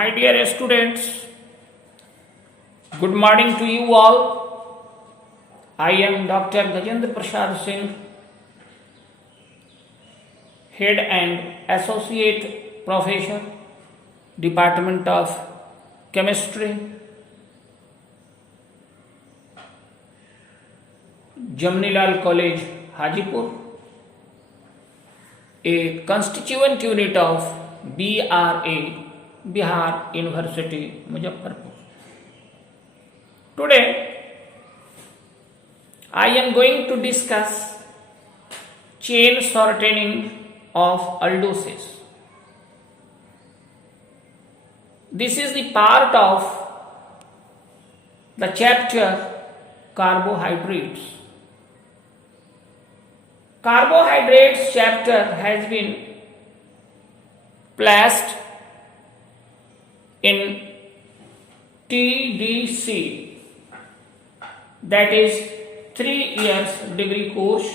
My dear students, good morning to you all. I am Dr. Gajendra Prasad Singh, Head and Associate Professor, Department of Chemistry, Jamnilal College, Hajipur, a constituent unit of BRA, Bihar University, Muzaffarpur. Today, I am going to discuss chain shortening of aldoses. This is the part of the chapter carbohydrates. Carbohydrates chapter has been placed in TDC, that is 3 years degree course,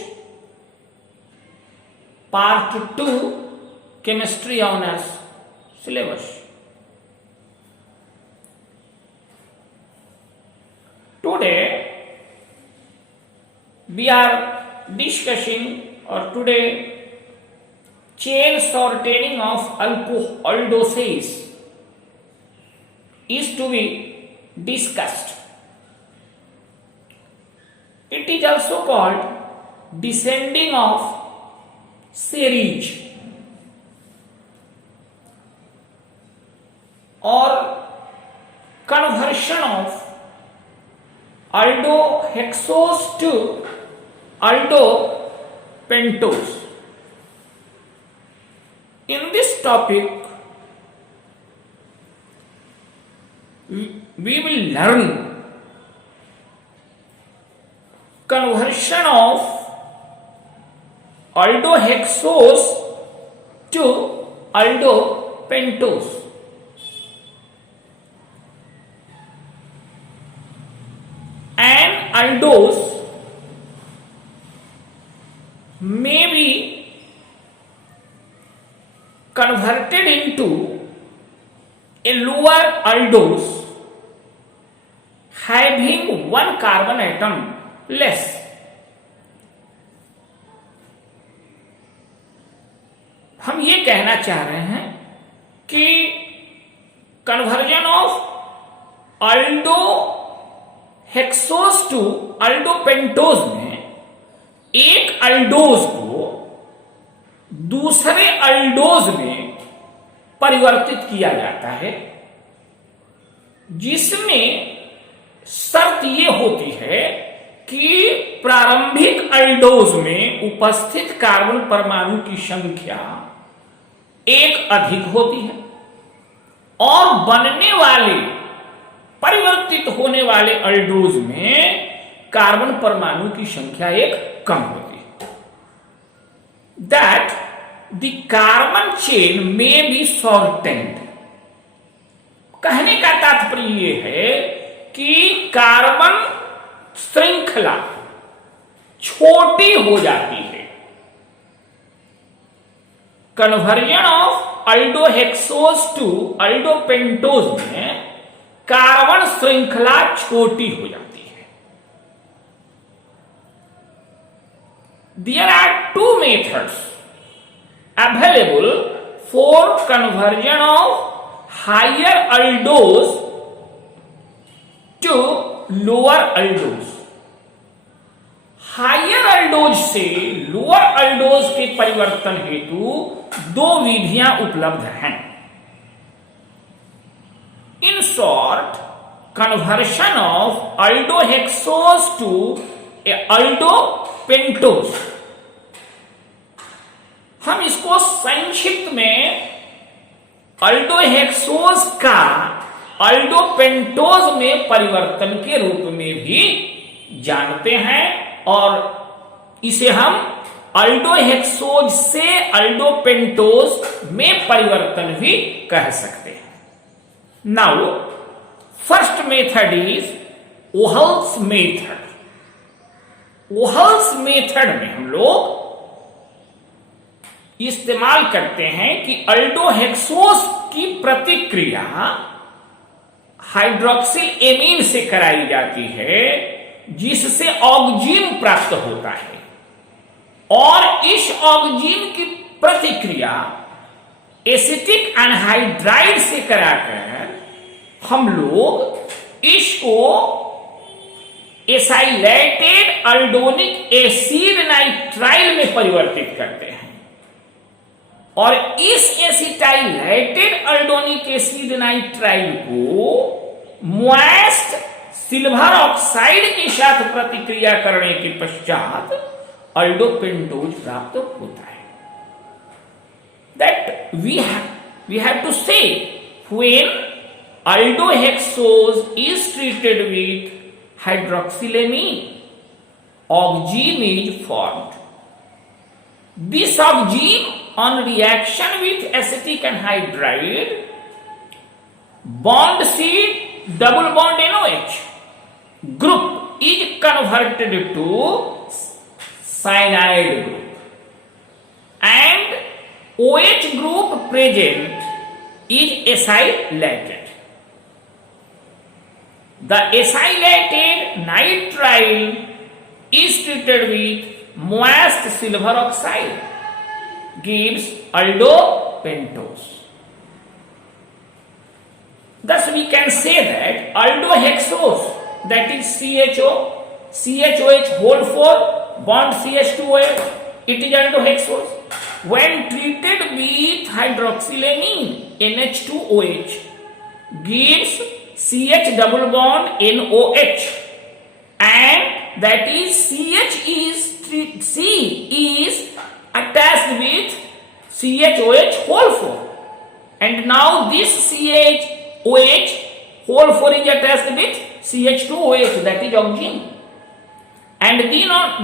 part 2 chemistry honors syllabus. Today we are discussing chain shortening of aldoses is to be discussed. It is also called descending of series or conversion of aldohexose to aldopentose. In this topic, we will learn conversion of aldohexose to aldopentose. An aldose may be converted into a lower aldose having one carbon atom less. हम ये कहना चाह रहे हैं कि conversion of aldohexoses to aldopentose में एक अल्डोज को दूसरे अल्डोज में परिवर्तित किया जाता है, जिसमें शर्त ये होती है कि प्रारंभिक अल्डोज में उपस्थित कार्बन परमाणु की संख्या एक अधिक होती है और बनने वाले परिवर्तित होने वाले अल्डोज में कार्बन परमाणु की संख्या एक कम होती है. दैट द कार्बन चेन में बी शॉर्टेंड. कहने का तात्पर्य यह है कि कार्बन श्रृंखला छोटी हो जाती है. Conversion of aldohexoses to aldopentose में कार्बन श्रृंखला छोटी हो जाती है. There are 2 methods available for conversion of higher aldose to lower aldose. Higher aldose से लोअर अल्डोज के परिवर्तन हेतु 2 विधियां उपलब्ध हैं. In short, conversion of aldohexoses to aldopentose. हम इसको संक्षिप्त में अल्डोहेक्सोस का अल्डोपेंटोज में परिवर्तन के रूप में भी जानते हैं और इसे हम अल्डोहेक्सोज से अल्डोपेंटोज में परिवर्तन भी कह सकते हैं. Now first method is Ohl's method. Ohl's method में हम लोग इस्तेमाल करते हैं कि अल्डोहेक्सोस की प्रतिक्रिया हाइड्रोक्सिल एमीन से कराई जाती है, जिससे ऑक्जीन प्राप्त होता है, और इस ऑक्जीन की प्रतिक्रिया एसिटिक एनहाइड्राइड से कराकर हम लोग इसको एसाइलेटेड अल्डोनिक एसिड नाइट्राइल में परिवर्तित करते हैं, और इस एसिटाइलेटेड अल्डोनिक एसिड नाइट्राइल को मॉइस्ट सिल्वर ऑक्साइड के साथ प्रतिक्रिया करने के पश्चात अल्डोपेंटोज प्राप्त होता है. That we have to say when aldohexose is treated with hydroxylamine, oxime is formed. This oxime on reaction with acetic anhydride bond C double bond NOH group is converted to cyanide group, and OH group present is acylated. The acylated nitrile is treated with moist silver oxide, gives aldopentose. Thus we can say that aldohexose, that is CHOH whole 4 bond CH2OH, it is aldohexose. When treated with hydroxylamine NH2OH, gives CH double bond NOH, and that is C is attached with CHOH whole 4, and now this CHOH whole 4 is attached with CH2OH, that is oxygen, and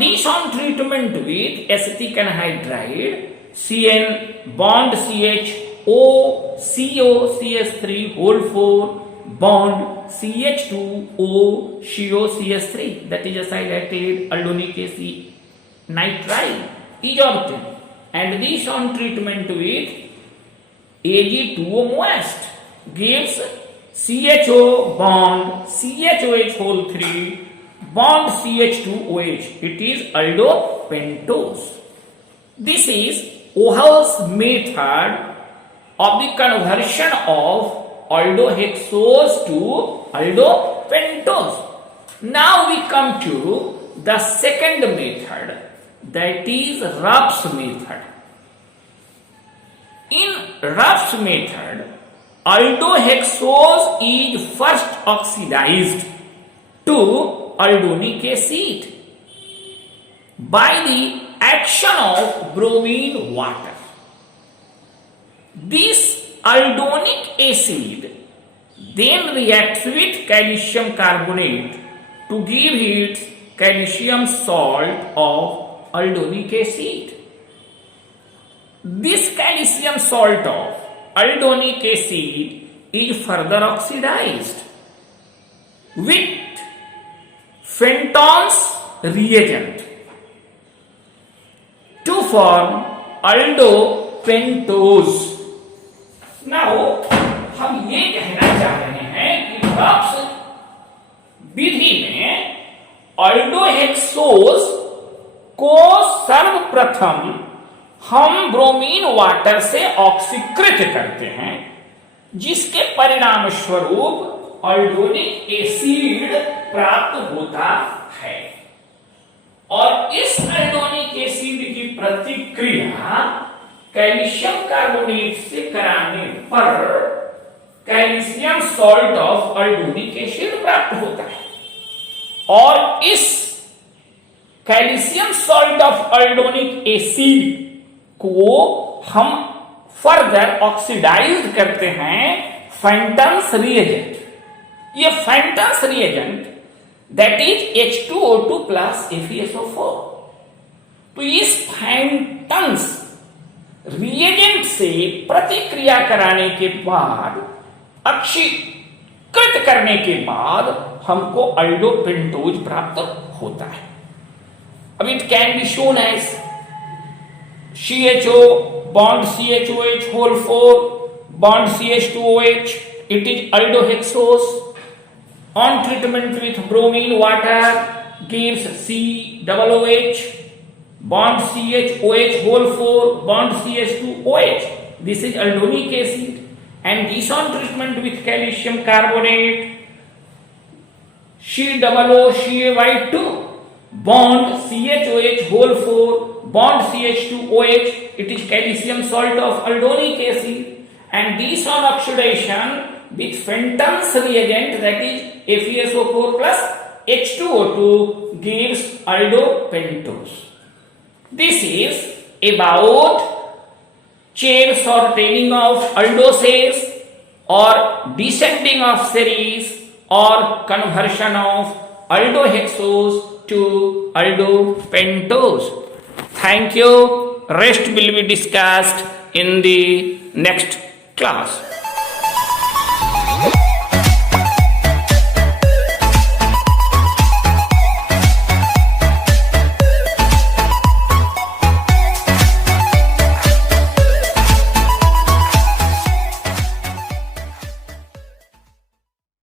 this on treatment with acetic anhydride CN bond CH O CO CS3 whole 4 bond CH2 O CO CS3, that is acylated aldonic acid nitrile is obtained, and this on treatment with Ag2O moist gives CHO bond CHOH whole 3 bond CH2OH, it is aldopentose. This is Ohl's method of the conversion of aldohexose to aldopentose. Now we come to the second method, that is Rupp's method. In Rupp's method, aldohexose is first oxidized to aldonic acid by the action of bromine water. This aldonic acid then reacts with calcium carbonate to give it calcium salt of aldonic acid. This calcium salt of aldonic acid is further oxidized with Fenton's reagent to form aldopentose. Now, हम ये कहना चाह रहे हैं कि रप्स विधि में अल्डोहेक्सोज को सर्वप्रथम हम ब्रोमीन वाटर से ऑक्सीकृत करते हैं, जिसके परिणाम स्वरूप अल्डोनिक एसिड प्राप्त होता है, और इस अल्डोनिक एसिड की प्रतिक्रिया कैल्शियम कार्बोनेट से कराने पर calcium salt of aldonic acid प्राप्त होता है, और इस calcium salt of aldonic acid को हम फर्दर ऑक्सीडाइज करते हैं फेंटन्स रिएजेंट. ये Fenton's reagent that is H2O2 plus FeSO4. तो इस फेंटन्स रिएजेंट से प्रतिक्रिया कराने के बाद, ऑक्सीकृत करने के बाद हमको अल्डोपेंटोज प्राप्त होता है. अब it can be shown as CHO bond CHOH whole 4 bond CH2OH, it is aldohexose. On treatment with bromine water gives COOH bond CHOH whole 4 bond CH2OH. This is aldonic acid. And this on treatment with calcium carbonate COOCAY2 bond CHOH whole 4 bond CH2OH, it is calcium salt of aldonic acid. And this on oxidation with Fenton's reagent, that is FeSO4 plus H2O2, gives aldopentose. This is about chain sorting of aldoses or descending of series or conversion of aldohexose to aldopentose. Thank you. Rest will be discussed in the next class.